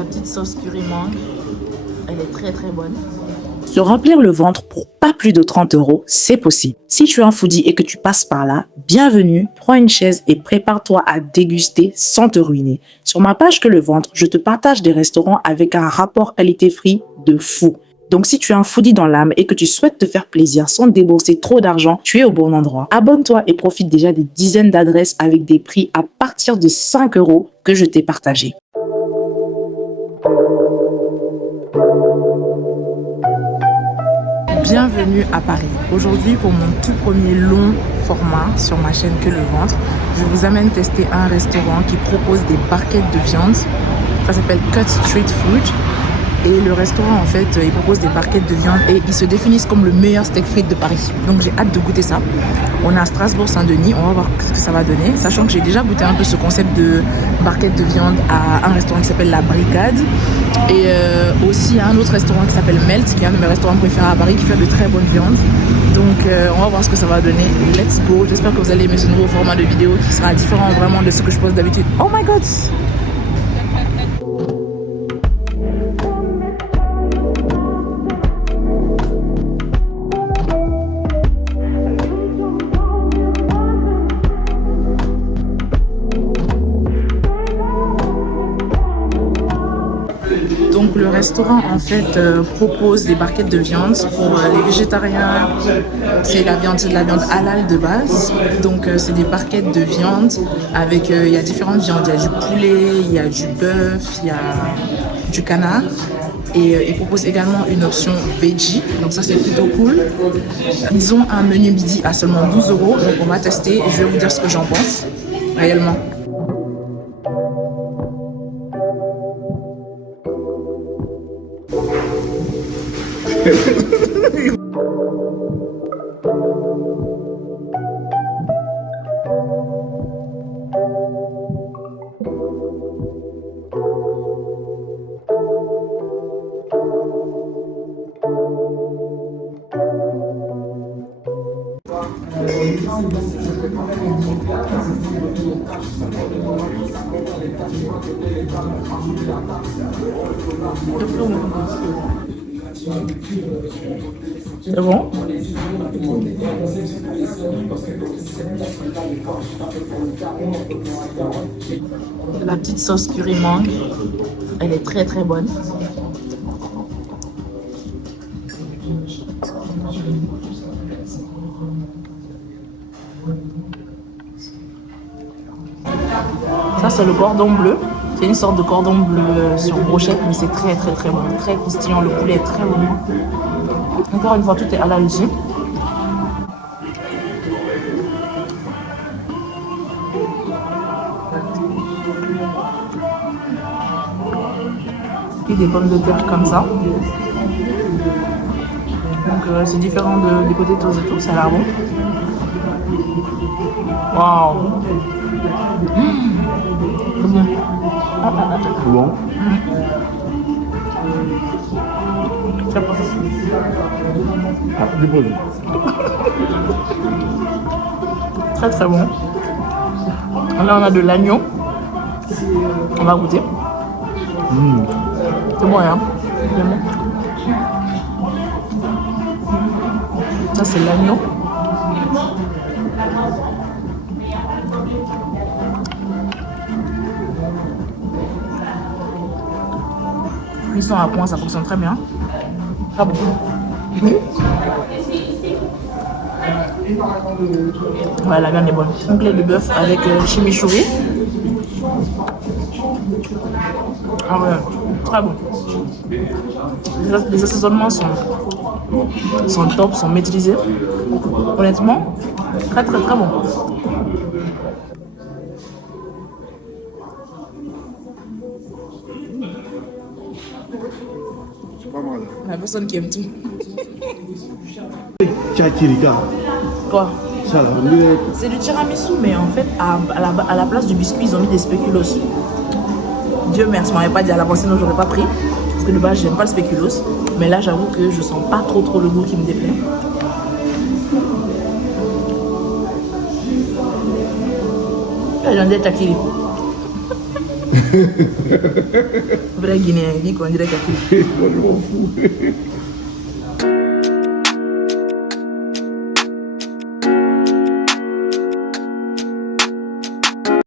La petite sauce curry mangue, elle est très très bonne. Se remplir le ventre pour pas plus de 30 €, c'est possible. Si tu es un foodie et que tu passes par là, bienvenue, prends une chaise et prépare-toi à déguster sans te ruiner. Sur ma page Que le ventre, je te partage des restaurants avec un rapport qualité-prix de fou. Donc si tu es un foodie dans l'âme et que tu souhaites te faire plaisir sans débourser trop d'argent, tu es au bon endroit. Abonne-toi et profite déjà des dizaines d'adresses avec des prix à partir de 5 € que je t'ai partagés. Bienvenue à Paris. Aujourd'hui, pour mon tout premier long format sur ma chaîne Que le ventre, je vous amène tester un restaurant qui propose des barquettes de viande. Ça s'appelle Cut Street Food. Et le restaurant, en fait, il propose des barquettes de viande et ils se définissent comme le meilleur steak frites de Paris. Donc j'ai hâte de goûter ça. On est à Strasbourg-Saint-Denis, on va voir ce que ça va donner. Sachant que j'ai déjà goûté un peu ce concept de barquette de viande à un restaurant qui s'appelle La Brigade. Et aussi à un autre restaurant qui s'appelle Melt, qui est un de mes restaurants préférés à Paris, qui fait de très bonnes viandes. Donc on va voir ce que ça va donner. Let's go. J'espère que vous allez aimer ce nouveau format de vidéo qui sera différent vraiment de ce que je pose d'habitude. Oh my god! Donc le restaurant en fait propose des barquettes de viande pour les végétariens. C'est de la viande halal de base. Donc c'est des barquettes de viande avec il y a différentes viandes. Il y a du poulet, il y a du bœuf, il y a du canard. Et ils proposent également une option veggie, donc ça c'est plutôt cool. Ils ont un menu midi à seulement 12 €, donc on va tester et je vais vous dire ce que j'en pense réellement. C'est bon? La petite sauce curry mangue, elle est très très bonne. Ça c'est le cordon bleu. C'est une sorte de cordon bleu sur brochette, mais c'est très très très bon, très croustillant. Le poulet est très bon. Encore une fois, tout est halal ici. Et des pommes de terre comme ça. Donc c'est différent des potatoes et tout, ça a l'air bon. Waouh! C'est bon. Bon. C'est pas ça. Très très bon. Là on a de l'agneau. On va goûter. C'est bon hein. C'est bon. Ça c'est l'agneau. Cuisson à point, ça fonctionne très bien. Très bon. Ouais, la viande est bonne. Onglet de bœuf avec chimichurri. Ah ouais, très bon. Les assaisonnements sont top, sont maîtrisés. Honnêtement, très très très bon. C'est pas mal. La personne qui aime tout. Tchakirika. Quoi? Ça, là, C'est du tiramisu, mais en fait, à la place du biscuit, ils ont mis des spéculoos. Dieu merci, je m'avais pas dit à l'avance, sinon j'aurais pas pris. Parce que de base, j'aime pas le spéculoos. Mais là, j'avoue que je sens pas trop le goût qui me déplaît. J'en ai takiri. Vrai Guinéen, il dit qu'on dirait Kakiri. Moi, je m'en fous.